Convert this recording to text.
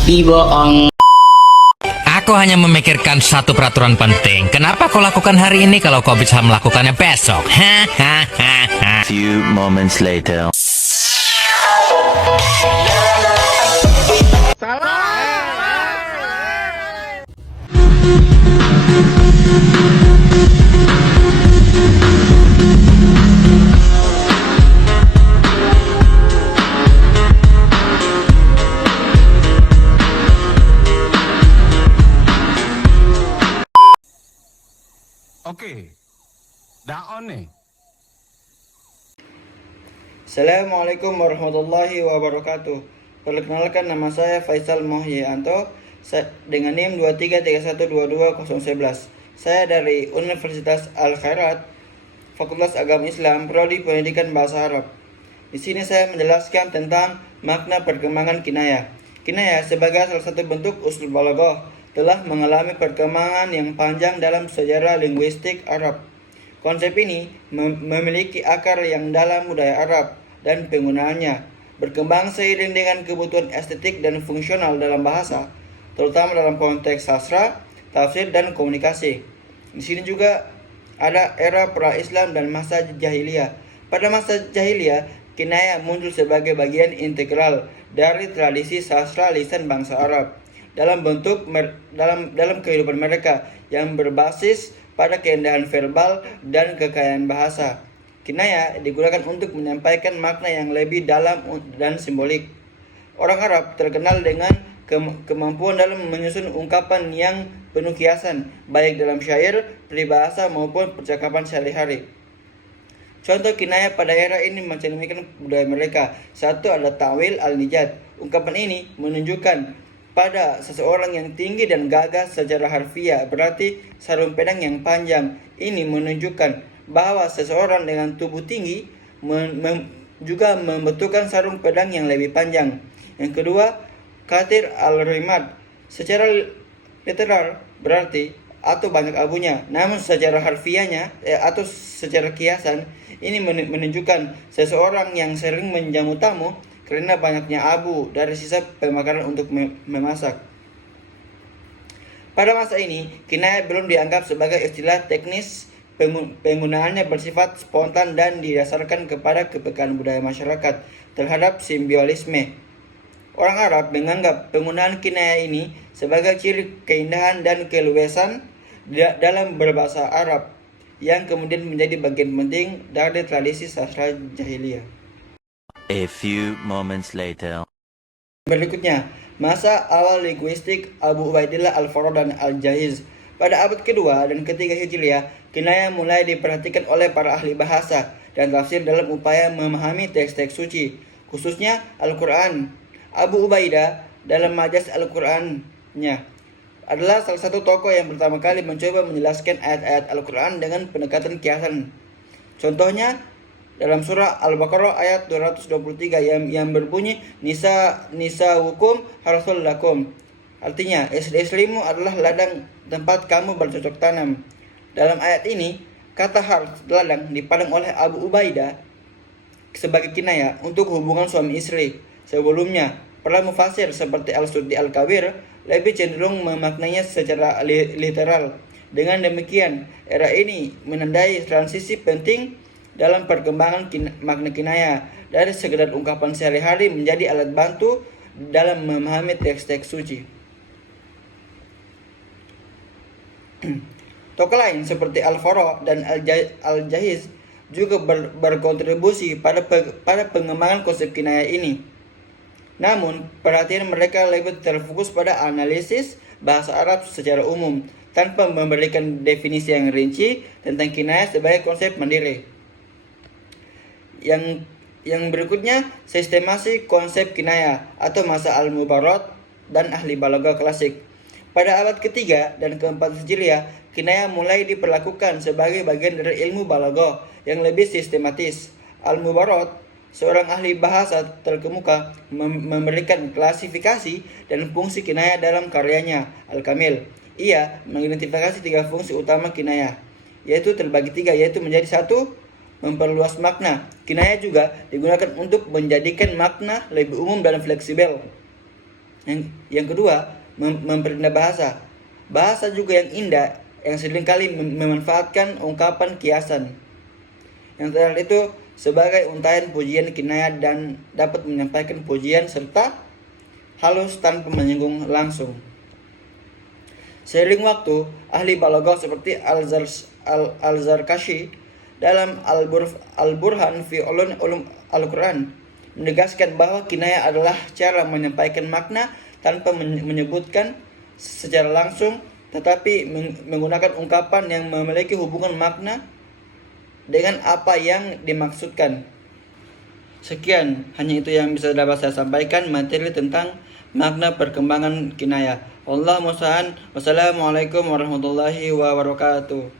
Tapi bohong. Aku hanya memikirkan satu peraturan penting. Kenapa kau lakukan hari ini kalau kau bisa melakukannya besok? Hahaha. Few moments later. Okey. Dah on ni. Assalamualaikum warahmatullahi wabarakatuh. Perkenalkan, nama saya Faisal Mohyianto dengan NIM 233122011. Saya dari Universitas Al-Khairat, Fakultas Agama Islam, Prodi Pendidikan Bahasa Arab. Di sini saya menjelaskan tentang makna perkembangan kinayah. Kinayah sebagai salah satu bentuk uslub balaghah telah mengalami perkembangan yang panjang dalam sejarah linguistik Arab. Konsep ini memiliki akar yang dalam budaya Arab dan penggunaannya berkembang seiring dengan kebutuhan estetik dan fungsional dalam bahasa, terutama dalam konteks sastra, tafsir, dan komunikasi. Di sini juga ada era pra-Islam dan masa jahiliyah. Pada masa jahiliyah, kinayah muncul sebagai bagian integral dari tradisi sastra lisan bangsa Arab dalam kehidupan mereka yang berbasis pada keindahan verbal dan kekayaan bahasa. Kinayah digunakan untuk menyampaikan makna yang lebih dalam dan simbolik. Orang Arab terkenal dengan kemampuan dalam menyusun ungkapan yang penuh kiasan, baik dalam syair, peribahasa maupun percakapan sehari-hari. Contoh kinayah pada era ini mencerminkan budaya mereka. Satu ada ta'wil al-nijat. Ungkapan ini menunjukkan pada seseorang yang tinggi dan gagah secara harfiah, berarti sarung pedang yang panjang. Ini menunjukkan bahwa seseorang dengan tubuh tinggi juga membutuhkan sarung pedang yang lebih panjang. Yang kedua, katir al-rimad. Secara literal berarti atau banyak abunya, namun secara harfiahnya atau secara kiasan ini menunjukkan seseorang yang sering menjamu tamu karena banyaknya abu dari sisa pembakaran untuk memasak. Pada masa ini, kinayah belum dianggap sebagai istilah teknis. Penggunaannya bersifat spontan dan didasarkan kepada kepekaan budaya masyarakat terhadap simbiolisme. Orang Arab menganggap penggunaan kinayah ini sebagai ciri keindahan dan keluasan dalam berbahasa Arab, yang kemudian menjadi bagian penting dari tradisi sastra jahiliyah. A few moments later. Berikutnya, masa awal linguistik Abu Ubaidillah Al-Farad dan Al-Jahiz. Pada abad kedua dan ketiga Hijriah, kinayah mulai diperhatikan oleh para ahli bahasa dan tafsir dalam upaya memahami teks-teks suci, khususnya Al-Quran. Abu Ubaidah dalam Majaz Al-Qurannya adalah salah satu tokoh yang pertama kali mencoba menjelaskan ayat-ayat Al-Quran dengan pendekatan kiasan. Contohnya dalam surah Al-Baqarah ayat 223 yang berbunyi Nisa hukum harasul lakum. Artinya, istri-istrimu adalah ladang tempat kamu bercocok tanam. Dalam ayat ini, kata harf ladang dipandang oleh Abu Ubaidah sebagai kinayah untuk hubungan suami istri. Sebelumnya, para mufasir seperti Al-Suddi Al-Kabir lebih cenderung memaknainya secara literal. Dengan demikian, era ini menandai transisi penting dalam perkembangan makna kinayah dari sekedar ungkapan sehari-hari menjadi alat bantu dalam memahami teks-teks suci. Tokoh lain seperti Al-Farad dan Al-Jahiz juga berkontribusi pada pengembangan konsep kinayah ini. Namun, perhatian mereka lebih terfokus pada analisis bahasa Arab secara umum, tanpa memberikan definisi yang rinci tentang kinayah sebagai konsep mandiri. Yang berikutnya, sistemasi konsep kinayah atau masa Al-Mubarad dan ahli balaghah klasik. Pada abad ketiga dan keempat Hijriah, kinayah mulai diperlakukan sebagai bagian dari ilmu balaghah yang lebih sistematis. Al-Mubarad, seorang ahli bahasa terkemuka, memberikan klasifikasi dan fungsi kinayah dalam karyanya Al-Kamil. Ia mengidentifikasi 3 fungsi utama kinayah, yaitu terbagi 3, yaitu menjadi 1, memperluas makna. Kinayah juga digunakan untuk menjadikan makna lebih umum dan fleksibel. Yang kedua, memperindah bahasa. Bahasa juga yang indah, yang seringkali memanfaatkan ungkapan kiasan. Yang terakhir itu sebagai untayan pujian kinayah dan dapat menyampaikan pujian serta halus tanpa menyinggung langsung. Seiring waktu, ahli balaghah seperti Al-Zarkashi dalam Al-Burhan fi Ulum Al-Quran menegaskan bahwa kinayah adalah cara menyampaikan makna tanpa menyebutkan secara langsung, tetapi menggunakan ungkapan yang memiliki hubungan makna dengan apa yang dimaksudkan. Sekian, hanya itu yang bisa dapat saya sampaikan materi tentang makna perkembangan kinayah. Wallahu musta'an. Wassalamualaikum warahmatullahi wabarakatuh.